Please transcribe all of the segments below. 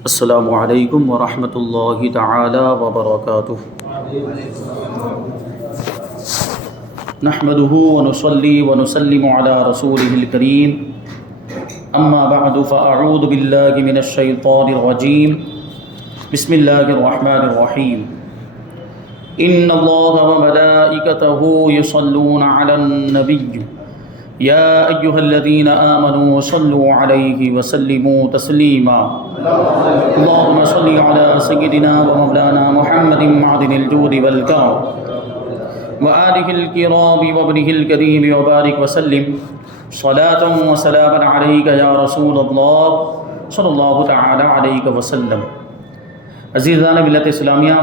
السلام علیکم ورحمۃ اللہ تعالی وبرکاتہ۔ نحمده ونصلي ونسلم على رسوله الكريم، اما بعد فاعوذ باللہ من الشیطان الرجیم، بسم اللہ الرحمن الرحیم۔ ان اللہ وملائکته یصلون علی النبی یا ایہا الذین آمنوا صلوا علیہ وسلموا تسلیما۔ اللهم صل على سيدنا ومولانا محمد معدن الجود والكرم وآله الكرام وابنه الكريم وبارك وسلم صلاة وسلاما عليك يا رسول الله صلی اللہ تعالی علیہ وسلم۔ عزیزان ملت اسلامیہ،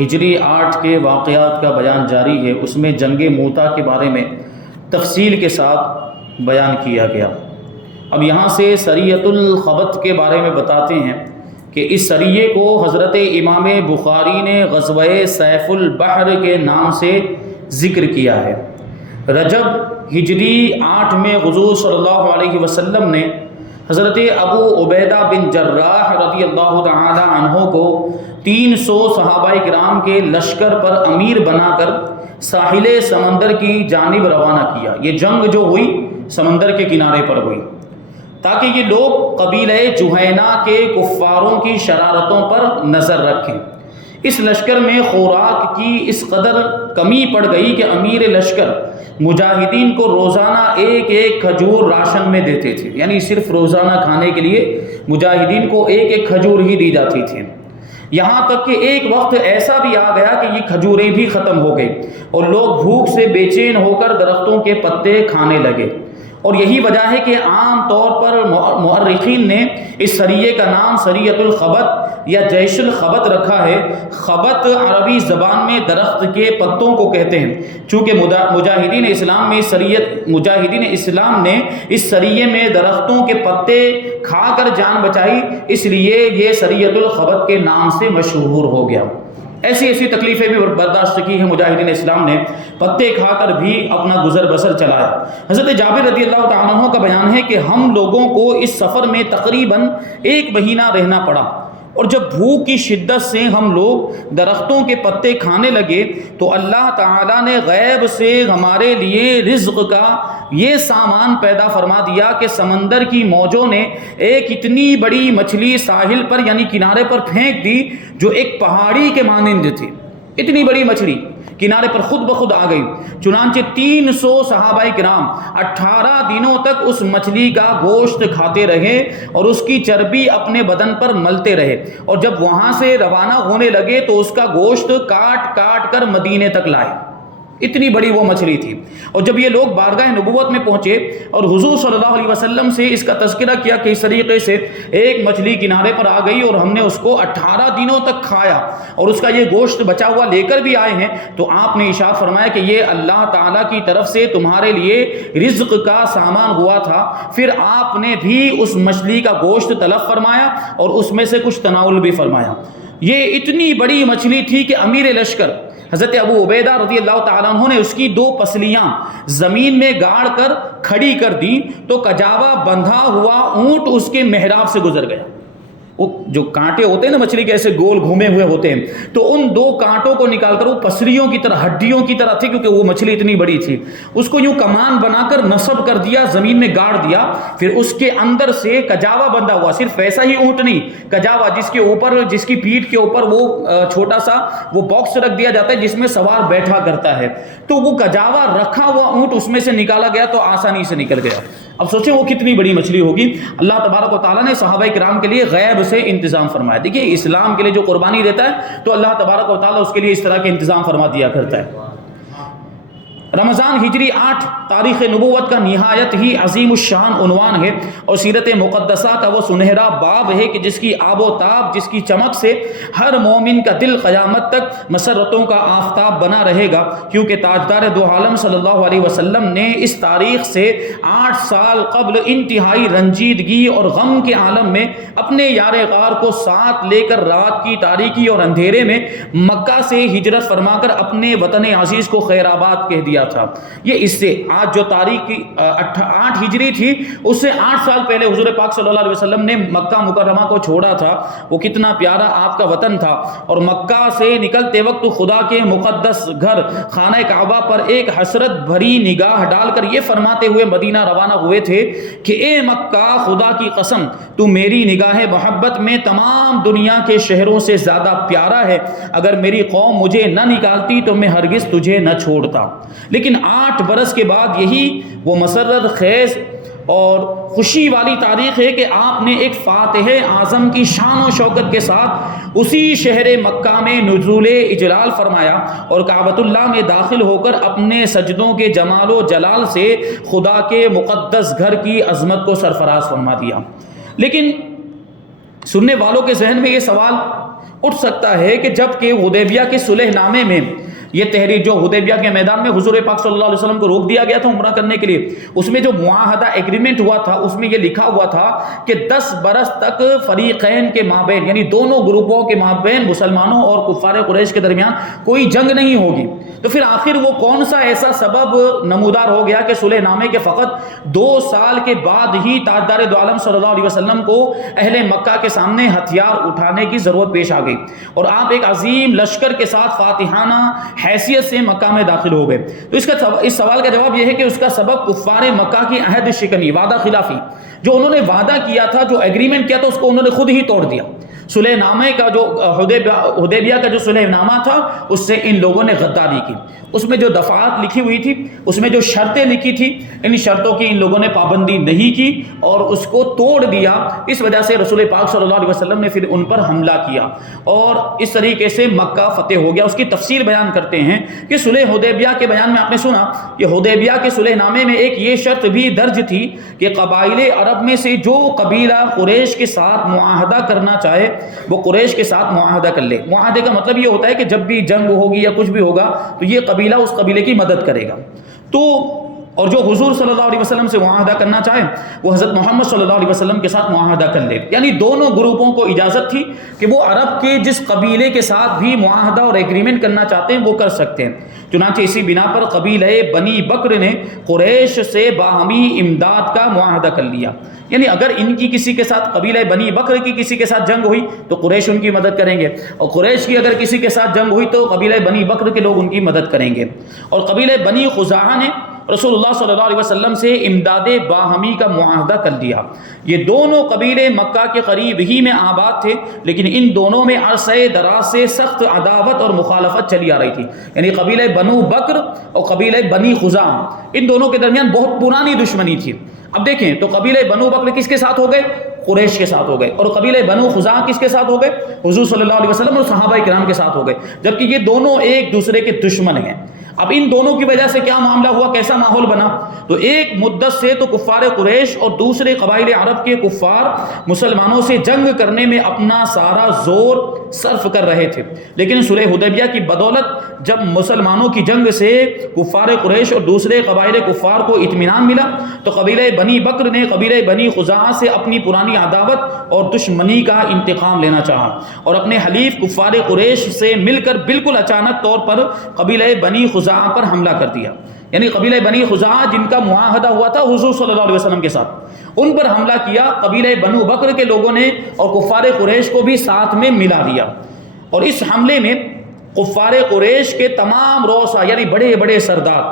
ہجری 8 کے واقعات کا بیان جاری ہے۔ اس میں جنگ موتا کے بارے میں تفصیل کے ساتھ بیان کیا گیا۔ اب یہاں سے سریۃ الخبط کے بارے میں بتاتے ہیں کہ اس سریے کو حضرت امام بخاری نے غزوہ سیف البحر کے نام سے ذکر کیا ہے۔ رجب ہجری 8 میں حضور صلی اللہ علیہ وسلم نے حضرت ابو عبیدہ بن جراح رضی اللہ تعالی عنہ کو 300 صحابہ کرام کے لشکر پر امیر بنا کر ساحل سمندر کی جانب روانہ کیا۔ یہ جنگ جو ہوئی سمندر کے کنارے پر ہوئی، تاکہ یہ لوگ قبیلہ جہینہ کے کفاروں کی شرارتوں پر نظر رکھیں۔ اس لشکر میں خوراک کی اس قدر کمی پڑ گئی کہ امیر لشکر مجاہدین کو روزانہ ایک ایک کھجور راشن میں دیتے تھے، یعنی صرف روزانہ کھانے کے لیے مجاہدین کو ایک ایک کھجور ہی دی جاتی تھی۔ یہاں تک کہ ایک وقت ایسا بھی آ گیا کہ یہ کھجوریں بھی ختم ہو گئی اور لوگ بھوک سے بے چین ہو کر درختوں کے پتے کھانے لگے۔ اور یہی وجہ ہے کہ عام طور پر مؤرخین نے اس سریے کا نام سریۃ الخبط یا جیش الخبط رکھا ہے۔ خبط عربی زبان میں درخت کے پتوں کو کہتے ہیں۔ چونکہ مجاہدین اسلام نے اس سریے میں درختوں کے پتے کھا کر جان بچائی، اس لیے یہ سریۃ الخبط کے نام سے مشہور ہو گیا۔ ایسی تکلیفیں بھی برداشت کی ہیں مجاہدین اسلام نے، پتے کھا کر بھی اپنا گزر بسر چلایا۔ حضرت جابر رضی اللہ تعالیٰ عنہ کا بیان ہے کہ ہم لوگوں کو اس سفر میں تقریباً 1 مہینہ رہنا پڑا، اور جب بھوک کی شدت سے ہم لوگ درختوں کے پتے کھانے لگے تو اللہ تعالیٰ نے غیب سے ہمارے لیے رزق کا یہ سامان پیدا فرما دیا کہ سمندر کی موجوں نے ایک اتنی بڑی مچھلی ساحل پر یعنی کنارے پر پھینک دی جو ایک پہاڑی کے مانند تھی۔ اتنی بڑی مچھلی کنارے پر خود بخود آ گئی۔ چنانچہ 300 صحابہ کرام 18 دنوں تک اس مچھلی کا گوشت کھاتے رہے اور اس کی چربی اپنے بدن پر ملتے رہے، اور جب وہاں سے روانہ ہونے لگے تو اس کا گوشت کاٹ کاٹ کر مدینے تک لائے۔ اتنی بڑی وہ مچھلی تھی۔ اور جب یہ لوگ بارگاہ نبوت میں پہنچے اور حضور صلی اللہ علیہ وسلم سے اس کا تذکرہ کیا کہ اس طریقے سے ایک مچھلی کنارے پر آ گئی اور ہم نے اس کو 18 دنوں تک کھایا اور اس کا یہ گوشت بچا ہوا لے کر بھی آئے ہیں، تو آپ نے ارشاد فرمایا کہ یہ اللہ تعالیٰ کی طرف سے تمہارے لیے رزق کا سامان ہوا تھا۔ پھر آپ نے بھی اس مچھلی کا گوشت طلب فرمایا اور اس میں سے کچھ تناول بھی فرمایا۔ یہ اتنی بڑی مچھلی تھی کہ امیر لشکر حضرت ابو عبیدہ رضی اللہ تعالیٰ عنہ نے اس کی 2 پسلیاں زمین میں گاڑ کر کھڑی کر دیں تو کجاوا بندھا ہوا اونٹ اس کے محراب سے گزر گیا۔ وہ جو کانٹے ہوتے ہیں نا مچھلی کے ایسے گول گھومے ہوئے ہوتے ہیں، تو ان 2 کانٹوں کو نکال کر وہ پسلیوں کی طرح ہڈیوں کی طرح تھی، کیونکہ وہ مچھلی اتنی بڑی تھی، اس کو یوں کمان بنا کر نصب کر دیا، زمین میں گاڑ دیا۔ پھر اس کے اندر سے کجاوا بندھا ہوا، صرف ایسا ہی اونٹ نہیں، کجاوا جس کی پیٹھ کے اوپر وہ چھوٹا سا وہ باکس رکھ دیا جاتا ہے جس میں سوار بیٹھا کرتا ہے، تو وہ کجاوا رکھا ہوا اونٹ اس میں سے نکالا گیا تو آسانی سے نکل گیا۔ اب سوچیں وہ کتنی بڑی مچھلی ہوگی۔ اللہ تبارک و تعالیٰ نے صحابہ کرام کے لیے غیب سے انتظام فرمایا۔ دیکھیے اسلام کے لیے جو قربانی دیتا ہے تو اللہ تبارک و تعالیٰ اس کے لیے اس طرح کے انتظام فرما دیا کرتا ہے۔ رمضان ہجری 8 تاریخ نبوت کا نہایت ہی عظیم الشان عنوان ہے اور سیرت مقدسہ کا وہ سنہرا باب ہے کہ جس کی آب و تاب، جس کی چمک سے ہر مومن کا دل قیامت تک مسرتوں کا آفتاب بنا رہے گا، کیونکہ تاجدار دو عالم صلی اللہ علیہ وسلم نے اس تاریخ سے 8 سال قبل انتہائی رنجیدگی اور غم کے عالم میں اپنے یار غار کو ساتھ لے کر رات کی تاریکی اور اندھیرے میں مکہ سے ہجرت فرما کر اپنے وطن عزیز کو خیر آباد کہہ دیا دیا تھا۔ یہ اس سے آج جو تاریخ 8 ہجری تھی اس سے 8 سال پہلے حضور پاک صلی اللہ علیہ وسلم نے مکہ مکرمہ کو چھوڑا تھا۔ وہ کتنا پیارا آپ کا وطن تھا، اور مکہ سے نکلتے وقت خدا کے مقدس گھر خانہ کعبہ پر ایک حسرت بھری نگاہ ڈال کر یہ فرماتے ہوئے مدینہ روانہ ہوئے تھے کہ اے مکہ، خدا کی قسم تو میری نگاہ محبت میں تمام دنیا کے شہروں سے زیادہ پیارا ہے، اگر میری قوم مجھے نہ نکالتی تو میں ہرگز تجھے نہ چھوڑتا۔ لیکن 8 برس کے بعد یہی وہ مسرت خیز اور خوشی والی تاریخ ہے کہ آپ نے ایک فاتح اعظم کی شان و شوکت کے ساتھ اسی شہر مکہ میں نزول اجلال فرمایا اور کعبۃ اللہ میں داخل ہو کر اپنے سجدوں کے جمال و جلال سے خدا کے مقدس گھر کی عظمت کو سرفراز فرما دیا۔ لیکن سننے والوں کے ذہن میں یہ سوال اٹھ سکتا ہے کہ جب کہ حدیبیہ کے صلح نامے میں یہ تحریر جو حدیبیہ کے میدان میں حضور پاک صلی اللہ علیہ وسلم کو روک دیا گیا تھا عمرہ کرنے کے لیے، اس میں جو معاہدہ ایگریمنٹ ہوا تھا اس میں یہ لکھا ہوا تھا کہ 10 برس تک فریقین کے مابین، یعنی دونوں گروپوں کے مابین، مسلمانوں اور کفار قریش کے درمیان کوئی جنگ نہیں ہوگی۔ تو پھر آخر وہ کون سا ایسا سبب نمودار ہو گیا کہ صلح نامے کے فقط 2 سال کے بعد ہی تاجدار دو عالم صلی اللہ علیہ وسلم کو اہل مکہ کے سامنے ہتھیار اٹھانے کی ضرورت پیش آ گئی اور آپ ایک عظیم لشکر کے ساتھ فاتحانہ حیثیت سے مکہ میں داخل ہو گئے؟ تو اس سوال کا جواب یہ ہے کہ اس کا سبب کفار مکہ کی عہد شکنی، وعدہ خلافی، جو انہوں نے وعدہ کیا تھا، جو ایگریمنٹ کیا تھا، اس کو انہوں نے خود ہی توڑ دیا۔ صلح نامے کا جو حدیبیہ کا جو صلح نامہ تھا اس سے ان لوگوں نے غداری کی، اس میں جو دفعات لکھی ہوئی تھی، اس میں جو شرطیں لکھی تھی، ان شرطوں کی ان لوگوں نے پابندی نہیں کی اور اس کو توڑ دیا۔ اس وجہ سے رسول پاک صلی اللہ علیہ وسلم نے پھر ان پر حملہ کیا اور اس طریقے سے مکہ فتح ہو گیا۔ اس کی تفسیر بیان کرتے ہیں کہ صلح حدیبیہ کے بیان میں آپ نے سنا کہ حدیبیہ کے صلح نامے میں ایک یہ شرط بھی درج تھی کہ قبائل عرب میں سے جو قبیلہ قریش کے ساتھ معاہدہ کرنا چاہے وہ قریش کے ساتھ معاہدہ کر لے۔ معاہدے کا مطلب یہ ہوتا ہے کہ جب بھی جنگ ہوگی یا کچھ بھی ہوگا تو یہ قبیلہ اس قبیلے کی مدد کرے گا۔ تو اور جو حضور صلی اللہ علیہ وسلم سے معاہدہ کرنا چاہے وہ حضرت محمد صلی اللہ علیہ وسلم کے ساتھ معاہدہ کر لے، یعنی دونوں گروپوں کو اجازت تھی کہ وہ عرب کے جس قبیلے کے ساتھ بھی معاہدہ اور ایگریمنٹ کرنا چاہتے ہیں وہ کر سکتے ہیں۔ چنانچہ اسی بنا پر قبیلہ بنی بکر نے قریش سے باہمی امداد کا معاہدہ کر لیا، یعنی اگر ان کی کسی کے ساتھ، قبیلہ بنی بکر کی کسی کے ساتھ جنگ ہوئی تو قریش ان کی مدد کریں گے، اور قریش کی اگر کسی کے ساتھ جنگ ہوئی تو قبیلہ بنی بکر کے لوگ ان کی مدد کریں گے۔ اور قبیلہ بنی خزاعہ نے رسول اللہ صلی اللہ علیہ وسلم سے امداد باہمی کا معاہدہ کر لیا۔ یہ دونوں قبیلے مکہ کے قریب ہی میں آباد تھے، لیکن ان دونوں میں عرصہ دراز سے سخت عداوت اور مخالفت چلی آ رہی تھی، یعنی قبیلہ بنو بکر اور قبیلہ بنی خزاعہ، ان دونوں کے درمیان بہت پرانی دشمنی تھی۔ اب دیکھیں تو قبیلہ بنو بکر کس کے ساتھ ہو گئے؟ قریش کے ساتھ ہو گئے، اور قبیلہ بنو خزاعہ کس کے ساتھ ہو گئے؟ حضور صلی اللہ علیہ وسلم اور صحابہ کرام کے ساتھ ہو گئے، جبکہ یہ دونوں ایک دوسرے کے دشمن ہیں۔ اب ان دونوں کی وجہ سے کیا معاملہ ہوا، کیسا ماحول بنا؟ تو ایک مدت سے تو کفار قریش اور دوسرے قبائل عرب کے کفار مسلمانوں سے جنگ کرنے میں اپنا سارا زور صرف کر رہے تھے، لیکن صلح حدیبیہ کی بدولت جب مسلمانوں کی جنگ سے کفار قریش اور دوسرے قبائل کفار کو اطمینان ملا تو قبیلہ بنی بکر نے قبیلہ بنی خزاعہ سے اپنی پرانی عداوت اور دشمنی کا انتقام لینا چاہا اور اپنے حلیف کفار قریش سے مل کر بالکل اچانک طور پر قبیلہ بنی خزاعہ پر حملہ کر دیا، یعنی قبیلہ بنی خزاعہ جن کا معاہدہ ہوا تھا حضور صلی اللہ علیہ وسلم کے ساتھ، ان پر حملہ کیا۔ قبیلہ بنو بکر کے لوگوں نے اور کفار قریش کو بھی ساتھ میں ملا دیا، اور اس حملے میں کفار قریش کے تمام رؤسا یعنی بڑے بڑے سردار،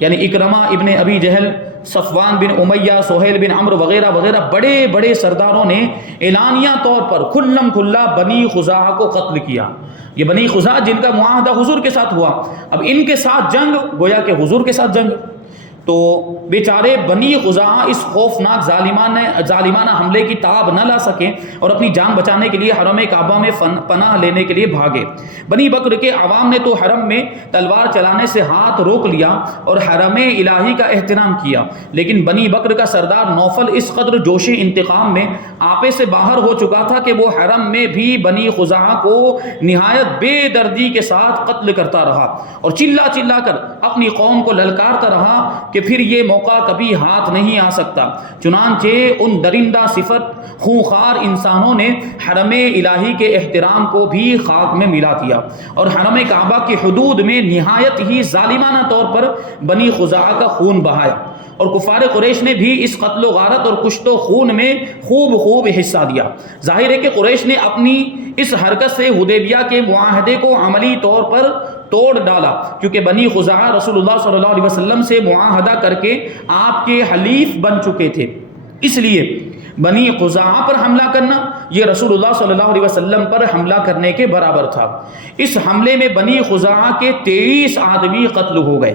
یعنی اکرمہ ابن ابی جہل، صفوان بن امیہ، سہیل بن عمرو وغیرہ وغیرہ بڑے بڑے سرداروں نے اعلانیہ طور پر کھلم کھلا بنی خزاعہ کو قتل کیا۔ یہ بنی خزاعہ جن کا معاہدہ حضور کے ساتھ ہوا، اب ان کے ساتھ جنگ گویا کہ حضور کے ساتھ جنگ، تو بیچارے بنی خزاعہ اس خوفناک ظالمانہ حملے کی تاب نہ لا سکیں اور اپنی جان بچانے کے لیے حرم کعبہ میں پناہ لینے کے لیے بھاگے۔ بنی بکر کے عوام نے تو حرم میں تلوار چلانے سے ہاتھ روک لیا اور حرم الہی کا احترام کیا، لیکن بنی بکر کا سردار نوفل اس قدر جوش انتقام میں آپے سے باہر ہو چکا تھا کہ وہ حرم میں بھی بنی خزاعہ کو نہایت بے دردی کے ساتھ قتل کرتا رہا اور چلا چلا کر اپنی قوم کو للکارتا رہا کہ کہ پھر یہ موقع کبھی ہاتھ نہیں آ سکتا۔ چنانچہ ان درندہ صفت خونخوار انسانوں نے حرم الہی کے احترام کو بھی خاک میں ملا دیا اور حرم کعبہ کی حدود میں نہایت ہی ظالمانہ طور پر بنی خزاعہ کا خون بہایا، اور کفار قریش نے بھی اس قتل و غارت اور کشت و خون میں خوب حصہ دیا۔ ظاہر ہے کہ قریش نے اپنی اس حرکت سے حدیبیہ کے معاہدے کو عملی طور پر توڑ ڈالا، کیونکہ بنی خزاعہ رسول اللہ صلی اللہ علیہ وسلم سے معاہدہ کر کے آپ کے حلیف بن چکے تھے، اس لیے بنی خزاعہ پر حملہ کرنا یہ رسول اللہ صلی اللہ علیہ وسلم پر حملہ کرنے کے برابر تھا۔ اس حملے میں بنی خزاعہ کے 23 آدمی قتل ہو گئے۔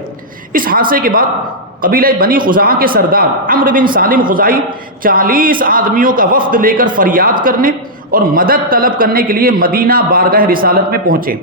اس حادثے کے بعد قبیلہ بنی خزاعہ کے سردار عمرو بن سالم خزاعی 40 آدمیوں کا وفد لے کر فریاد کرنے اور مدد طلب کرنے کے لیے مدینہ بارگاہ رسالت میں پہنچے،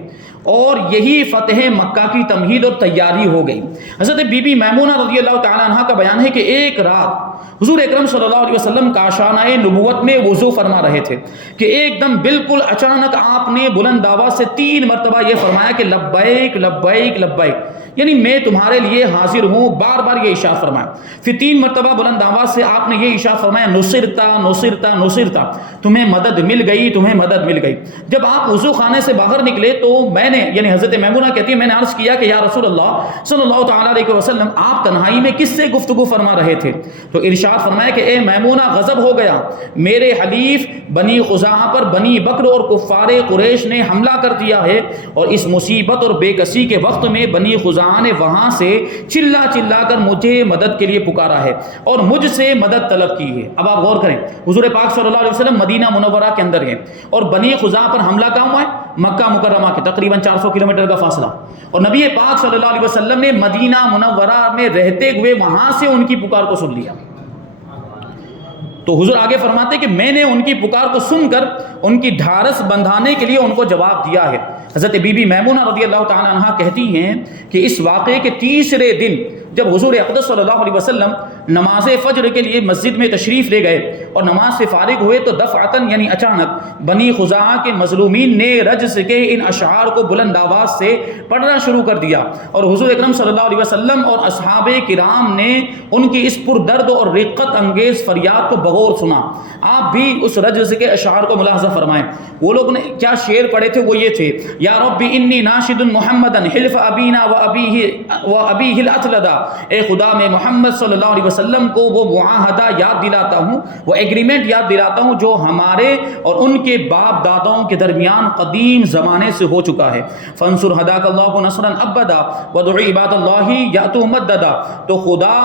اور یہی فتح مکہ کی تمہید اور تیاری ہو گئی۔ حضرت بی بی میمونہ رضی اللہ تعالیٰ عنہ کا بیان ہے کہ ایک رات حضور اکرم صلی اللہ علیہ وسلم کاشانہ نبوت میں وضو فرما رہے تھے کہ ایک دم بالکل اچانک آپ نے بلند آواز سے 3 مرتبہ یہ فرمایا کہ لبیک لبیک لبیک، یعنی میں تمہارے لیے حاضر ہوں، بار بار یہ ارشاد فرمایا۔ پھر 3 مرتبہ بلند آواز سے آپ نے یہ ارشاد فرمایا نصرتا نصرتا نصرتا، تمہیں مدد مل گئی، تمہیں مدد مل گئی۔ جب آپ وضو خانے سے باہر نکلے تو میں نے، یعنی حضرت میمونہ کہتی ہے، میں نے عرض کیا کہ یا رسول اللہ صلی اللہ تعالیٰ علیہ وسلم آپ تنہائی میں کس سے گفتگو فرما رہے تھے؟ تو ارشاد فرمایا کہ اے میمونہ غضب ہو گیا، میرے حلیف بنی خزاعہ پر بنی بکر اور کفار قریش نے حملہ کر دیا ہے، اور اس مصیبت اور بے کسی کے وقت میں بنی خزاعہ نے وہاں سے چلا چلا کر مجھے مدد کے لیے پکارا ہے اور مجھ سے مدد طلب کی ہے۔ اب آپ غور کریں، حضور پاک صلی اللہ علیہ وسلم مدینہ منورہ کے اندر ہیں اور بنی خزاعہ پر حملہ کہاں ہوا ہے؟ مکہ مکرمہ کے تقریباً 400 کلومیٹر کا فاصلہ، اور نبی پاک صلی اللہ علیہ وسلم نے مدینہ منورہ میں رہتے ہوئے وہاں سے ان کی پکار کو سن لیا۔ تو حضور آگے فرماتے کہ میں نے ان کی پکار کو سن کر ان کی ڈھارس بندھانے کے لیے ان کو جواب دیا ہے۔ حضرت بی بی میمونہ رضی اللہ تعالیٰ عنہ کہتی ہیں کہ اس واقعے کے تیسرے دن جب حضور اقدس صلی اللہ علیہ وسلم نماز فجر کے لیے مسجد میں تشریف لے گئے اور نماز سے فارغ ہوئے تو دفعتاً یعنی اچانک بنی خزاعہ کے مظلومین نے رجز کے ان اشعار کو بلند آواز سے پڑھنا شروع کر دیا، اور حضور اکرم صلی اللہ علیہ وسلم اور اصحاب کرام نے ان کی اس پردرد اور رقت انگیز فریاد کو بغور سنا۔ آپ بھی اس رجز کے اشعار کو ملاحظہ فرمائیں۔ وہ لوگ نے کیا شعر پڑھے تھے؟ وہ یہ تھے، یا رب انی ناشد محمدا حلف ابینا و ابیہ الاتلدا، اے خدا میں محمد صلی اللہ علیہ وسلم کو وہ معاہدہ یاد دلاتا ہوں، وہ ایگریمنٹ یاد دلاتا ہوں جو ہمارے اور ان کے باپ داداؤں کے درمیان قدیم زمانے سے ہو چکا ہے۔ فانصر ہداک اللہ نصرا ابدا ودع عباد اللہ یاتوا مددا، تو خدا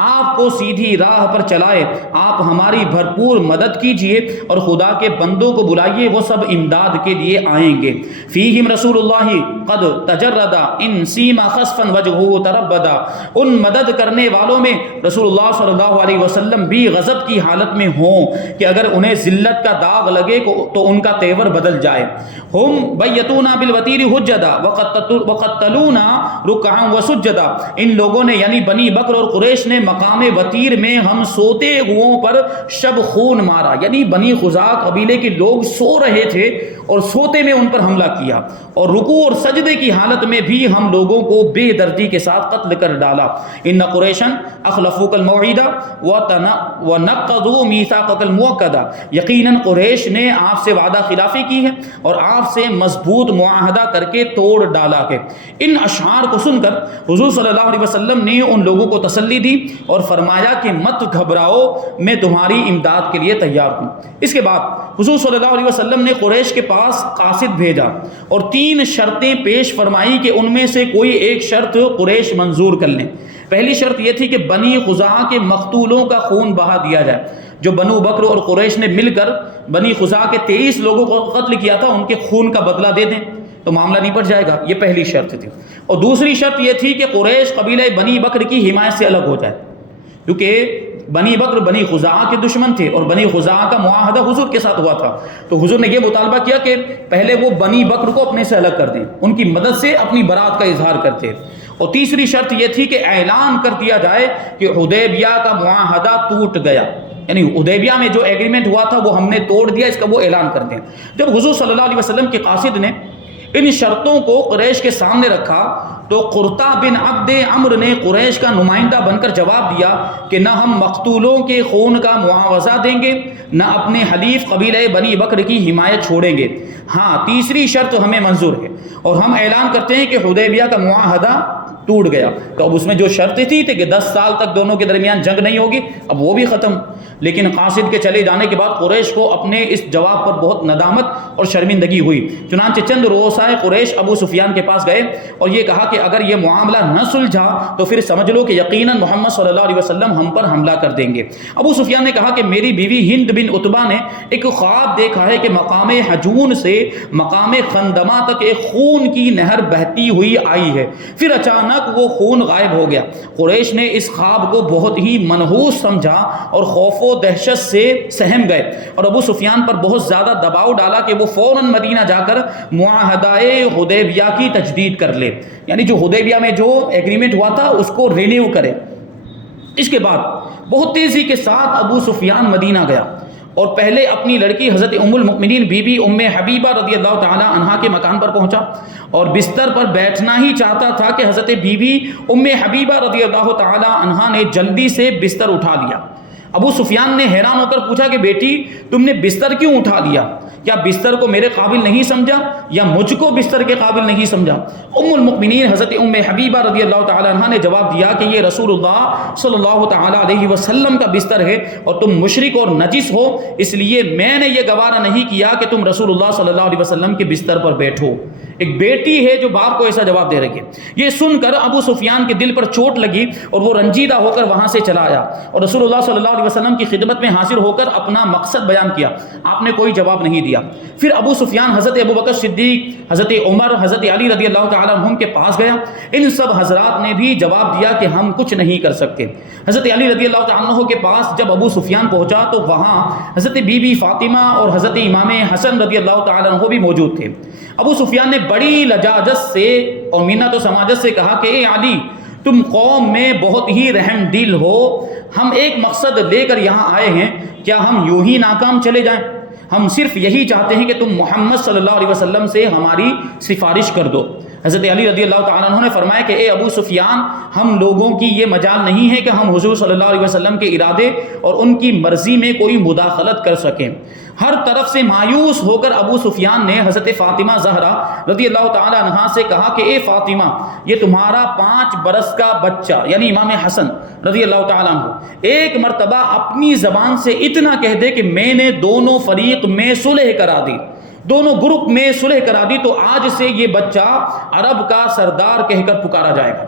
آپ کو سیدھی راہ پر چلائے، آپ ہماری بھرپور مدد کیجئے اور خدا کے بندوں کو بلائیے، وہ سب امداد کے لیے آئیں گے۔ فیہم رسول اللہ قد تجردا ان سیما خصفا وجہہ تربدا، ان مدد کرنے والوں میں رسول اللہ صلی اللہ علیہ وسلم بھی غضب کی حالت میں ہوں کہ اگر انہیں ذلت کا داغ لگے تو ان کا تیور بدل جائے۔ ہم بیتونا بالوتیر حجدا وقتلونا رکعا وسجدا، ان لوگوں نے یعنی بنی بکر اور قریش نے مقام وتیر میں ہم سوتے ہوئوں پر شب خون مارا، یعنی بنی خزاعہ قبیلے کے لوگ سو رہے تھے اور سوتے میں ان پر حملہ کیا، اور رکوع اور سجدے کی حالت میں بھی ہم لوگوں کو بے دردی کے ساتھ قتل کر ڈالا۔ ان قریشا اخلفوک الموعد ونقضوا میثاقک المؤکد، یقیناً قریش نے آپ سے وعدہ خلافی کی ہے اور آپ سے مضبوط معاہدہ کر کے توڑ ڈالا ہے۔ ان اشعار کو سن کر حضور صلی اللہ علیہ وسلم نے ان لوگوں کو تسلی دی اور فرمایا کہ مت گھبراؤ، میں تمہاری امداد کے لیے تیار ہوں۔ اس کے بعد حضور صلی اللہ علیہ وسلم نے قریش کے پاس قاصد بھیجا اور 3 شرطیں پیش فرمائی کہ ان میں سے کوئی ایک شرط قریش منظور کر لیں۔ پہلی شرط یہ تھی کہ بنی خزاعہ کے مقتولوں کا خون بہا دیا جائے، جو بنو بکر اور قریش نے مل کر بنی خزاعہ کے 23 لوگوں کو قتل کیا تھا، ان کے خون کا بدلہ دے دیں تو معاملہ نہیں پڑ جائے گا۔ یہ پہلی شرط تھی۔ اور دوسری شرط یہ تھی کہ قریش قبیلہ بنی بکر کی حمایت سے الگ ہو جائے، کیونکہ بنی بکر بنی خزاعہ کے دشمن تھے اور بنی خزاعہ کا معاہدہ حضور کے ساتھ ہوا تھا۔ تو حضور نے یہ مطالبہ کیا کہ پہلے وہ بنی بکر کو اپنے سے الگ کر دیں، ان کی مدد سے اپنی برات کا اظہار کرتے۔ اور تیسری شرط یہ تھی کہ اعلان کر دیا جائے کہ حدیبیہ کا معاہدہ ٹوٹ گیا، یعنی حدیبیہ میں جو ایگریمنٹ ہوا تھا وہ ہم نے توڑ دیا، اس کا وہ اعلان کر دیں۔ جب حضور صلی اللہ علیہ وسلم کے قاصد نے ان شرطوں کو قریش کے سامنے رکھا تو قرطہ بن عبد عمرو نے قریش کا نمائندہ بن کر جواب دیا کہ نہ ہم مقتولوں کے خون کا معاوضہ دیں گے، نہ اپنے حلیف قبیلہ بنی بکر کی حمایت چھوڑیں گے، ہاں تیسری شرط ہمیں منظور ہے، اور ہم اعلان کرتے ہیں کہ حدیبیہ کا معاہدہ ٹوٹ گیا۔ تو اب اس میں جو شرط تھی کہ 10 سال تک دونوں کے درمیان جنگ نہیں ہوگی، اب وہ بھی ختم۔ لیکن قاصد کے چلے جانے کے بعد قریش کو اپنے اس جواب پر بہت ندامت اور شرمندگی ہوئی، چنانچہ چند رؤسائے قریش ابو سفیان کے پاس گئے اور یہ کہا کہ اگر یہ معاملہ نہ سلجھا تو پھر سمجھ لو کہ یقیناً محمد صلی اللہ علیہ وسلم ہم پر حملہ کر دیں گے۔ ابو سفیان نے کہا کہ میری بیوی ہند بن عتبہ نے ایک خواب دیکھا ہے کہ مقام حجون سے مقام خندمہ تک ایک خون کی نہر بہتی ہوئی آئی ہے، پھر اچانک وہ خون غائب ہو گیا۔ قریش نے اس خواب کو بہت ہی منحوس سمجھا اور خوف و دہشت سے سہم گئے اور ابو سفیان پر بہت زیادہ دباؤ ڈالا کہ وہ فوراً مدینہ جا کر معاہدہ حدیبیہ کی تجدید کر لے، یعنی جو حدیبیہ میں جو ایگریمنٹ ہوا تھا اس کو رینیو کرے۔ اس کے بعد بہت تیزی کے ساتھ ابو سفیان مدینہ گیا اور پہلے اپنی لڑکی حضرت ام المؤمنین بی بی ام حبیبہ رضی اللہ تعالی عنہا کے مکان پر پہنچا اور بستر پر بیٹھنا ہی چاہتا تھا کہ حضرت بی بی ام حبیبہ رضی اللہ تعالی عنہا نے جلدی سے بستر اٹھا لیا۔ ابو سفیان نے حیران ہو کر پوچھا کہ بیٹی تم نے بستر کیوں اٹھا لیا؟ کیا بستر کو میرے قابل نہیں سمجھا یا مجھ کو بستر کے قابل نہیں سمجھا؟ ام المؤمنین حضرت ام حبیبہ رضی اللہ تعالی عنہا نے جواب دیا کہ یہ رسول اللہ صلی اللہ تعالی علیہ وسلم کا بستر ہے اور تم مشرک اور نجس ہو، اس لیے میں نے یہ گوارا نہیں کیا کہ تم رسول اللہ صلی اللہ علیہ وسلم کے بستر پر بیٹھو۔ ایک بیٹی ہے جو باپ کو ایسا جواب دے رہی ہے۔ یہ سن کر ابو سفیان کے دل پر چوٹ لگی اور وہ رنجیدہ ہو کر وہاں سے چلا آیا اور رسول اللہ صلی اللہ علیہ وسلم کی خدمت میں حاضر ہو کر اپنا مقصد بیان کیا۔ آپ نے کوئی جواب نہیں دیا۔ پھر ابو سفیان حضرت ابو بکر صدیق، حضرت عمر، حضرت علی رضی اللہ تعالیٰ عنہم کے پاس گیا۔ ان سب حضرات نے بھی جواب دیا کہ ہم کچھ نہیں کر سکتے۔ حضرت علی رضی اللہ تعالیٰ عنہ کے پاس جب ابو سفیان پہنچا تو وہاں حضرت بی بی فاطمہ اور حضرت امام حسن رضی اللہ تعالیٰ عنہ بھی موجود تھے۔ ابو سفیان نے بڑی لجاجت سے اور منت و سماجت سے کہا کہ اے علی، تم قوم میں بہت ہی رحم دل ہو، ہم ایک مقصد لے کر یہاں آئے ہیں، کیا ہم یوں ہی ناکام چلے جائیں؟ ہم صرف یہی چاہتے ہیں کہ تم محمد صلی اللہ علیہ وسلم سے ہماری سفارش کر دو۔ حضرت علی رضی اللہ تعالیٰ عنہ نے فرمایا کہ اے ابو سفیان، ہم لوگوں کی یہ مجال نہیں ہے کہ ہم حضور صلی اللہ علیہ وسلم کے ارادے اور ان کی مرضی میں کوئی مداخلت کر سکیں۔ ہر طرف سے مایوس ہو کر ابو سفیان نے حضرت فاطمہ زہرا رضی اللہ تعالیٰ عنہا سے کہا کہ اے فاطمہ، یہ تمہارا 5 برس کا بچہ یعنی امام حسن رضی اللہ تعالیٰ عنہ ایک مرتبہ اپنی زبان سے اتنا کہہ دے کہ میں نے دونوں فریق میں صلح کرا دی، دونوں گروپ میں صلح کرا دی، تو آج سے یہ بچہ عرب کا سردار کہہ کر پکارا جائے گا۔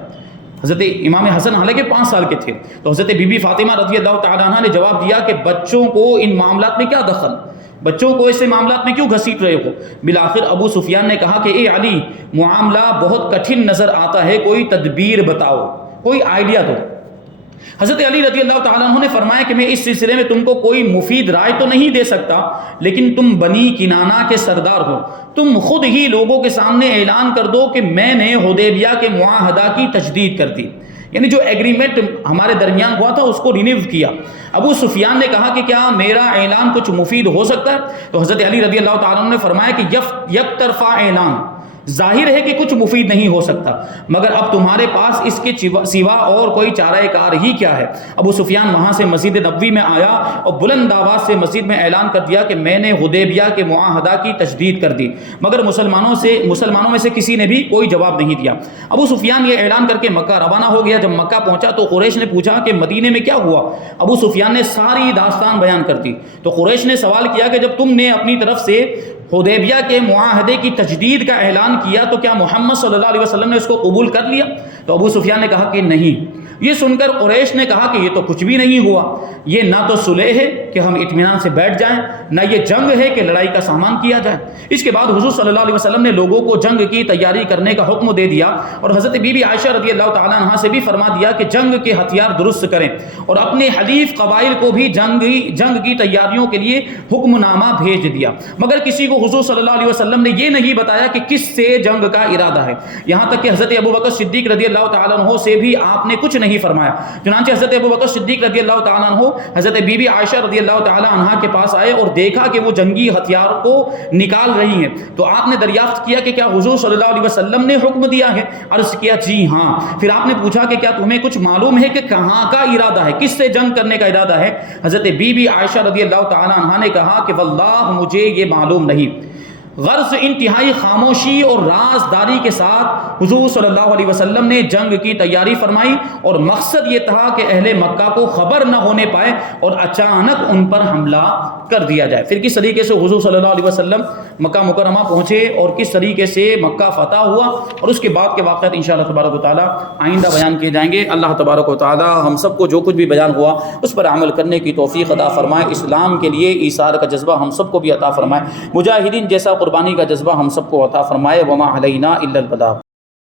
حضرت امام حسن حالانکہ 5 سال کے تھے، تو حضرت بی بی فاطمہ رضی اللہ تعالیٰ عنہ نے جواب دیا کہ بچوں کو ان معاملات میں کیا دخل، بچوں کو ایسے معاملات میں کیوں گھسیٹ رہے ہو؟ بالآخر ابو سفیان نے کہا کہ اے علی، معاملہ بہت کٹھن نظر آتا ہے، کوئی تدبیر بتاؤ، کوئی آئیڈیا دو۔ حضرت علی رضی اللہ تعالیٰ عنہ نے فرمایا کہ میں اس سلسلے میں تم کو کوئی مفید رائے تو نہیں دے سکتا، لیکن تم بنی کنانہ کے سردار ہو، تم خود ہی لوگوں کے سامنے اعلان کر دو کہ میں نے حدیبیہ کے معاہدہ کی تجدید کر دی، یعنی جو ایگریمنٹ ہمارے درمیان ہوا تھا اس کو رینیو کیا۔ ابو سفیان نے کہا کہ کیا میرا اعلان کچھ مفید ہو سکتا ہے؟ تو حضرت علی رضی اللہ تعالیٰ عنہ نے فرمایا کہ یک طرفہ اعلان ظاہر ہے کہ کچھ مفید نہیں ہو سکتا، مگر اب تمہارے پاس اس کے سوا اور کوئی چارہ کار ہی کیا ہے؟ ابو سفیان وہاں سے مسجد نبوی میں آیا اور بلند آواز سے مسجد میں اعلان کر دیا کہ میں نے حدیبیہ کے معاہدہ کی تجدید کر دی، مگر مسلمانوں میں سے کسی نے بھی کوئی جواب نہیں دیا۔ ابو سفیان یہ اعلان کر کے مکہ روانہ ہو گیا۔ جب مکہ پہنچا تو قریش نے پوچھا کہ مدینے میں کیا ہوا؟ ابو سفیان نے ساری داستان بیان کر دی۔ تو قریش نے سوال کیا کہ جب تم نے اپنی طرف سے حدیبیہ کے معاہدے کی تجدید کا اعلان کیا تو کیا محمد صلی اللہ علیہ وسلم نے اس کو قبول کر لیا؟ تو ابو سفیان نے کہا کہ نہیں۔ یہ سن کر قریش نے کہا کہ یہ تو کچھ بھی نہیں ہوا، یہ نہ تو صلح ہے کہ ہم اطمینان سے بیٹھ جائیں، نہ یہ جنگ ہے کہ لڑائی کا سامان کیا جائے۔ اس کے بعد حضور صلی اللہ علیہ وسلم نے لوگوں کو جنگ کی تیاری کرنے کا حکم دے دیا اور حضرت بی بی عائشہ رضی اللہ تعالیٰ عنہا سے بھی فرما دیا کہ جنگ کے ہتھیار درست کریں اور اپنے حلیف قبائل کو بھی جنگ کی تیاریوں کے لیے حکم نامہ بھیج دیا، مگر کسی کو حضور صلی اللہ علیہ وسلم نے یہ نہیں بتایا کہ کس سے جنگ کا ارادہ ہے۔ یہاں تک کہ حضرت ابو بکر صدیق رضی اللہ تعالیٰ عنہ سے بھی آپ نے کچھ نہیں نہیں فرمایا۔ چنانچہ حضرت ابوبکر صدیق رضی اللہ تعالیٰ عنہ حضرت بی بی عائشہ رضی اللہ تعالیٰ عنہ کے پاس آئے اور دیکھا کہ وہ جنگی ہتھیار کو نکال رہی ہیں، تو آپ نے دریافت کیا کہ کیا حضور صلی اللہ علیہ وسلم نے حکم دیا ہے؟ عرض کیا جی ہاں۔ پھر آپ نے پوچھا کہ کیا تمہیں کچھ معلوم ہے کہ کہاں کا ارادہ ہے، کس سے جنگ کرنے کا ارادہ ہے؟ حضرت بی بی عائشہ رضی اللہ تعالیٰ عنہ نے کہا کہ واللہ مجھے یہ معلوم نہیں۔ غرض انتہائی خاموشی اور رازداری کے ساتھ حضور صلی اللہ علیہ وسلم نے جنگ کی تیاری فرمائی، اور مقصد یہ تھا کہ اہل مکہ کو خبر نہ ہونے پائے اور اچانک ان پر حملہ کر دیا جائے۔ پھر کس طریقے سے حضور صلی اللہ علیہ وسلم مکہ مکرمہ پہنچے اور کس طریقے سے مکہ فتح ہوا، اور اس کے بعد کے واقعات انشاءاللہ تبارک و تعالی آئندہ بیان کیے جائیں گے۔ اللہ تبارک و تعالی ہم سب کو جو کچھ بھی بیان ہوا اس پر عمل کرنے کی توفیق عطا فرمائے، اسلام کے لیے ایثار کا جذبہ ہم سب کو بھی عطا فرمائے، مجاہدین جیسا قربانی کا جذبہ ہم سب کو عطا فرمائے۔ وما علینا الا البلاغ۔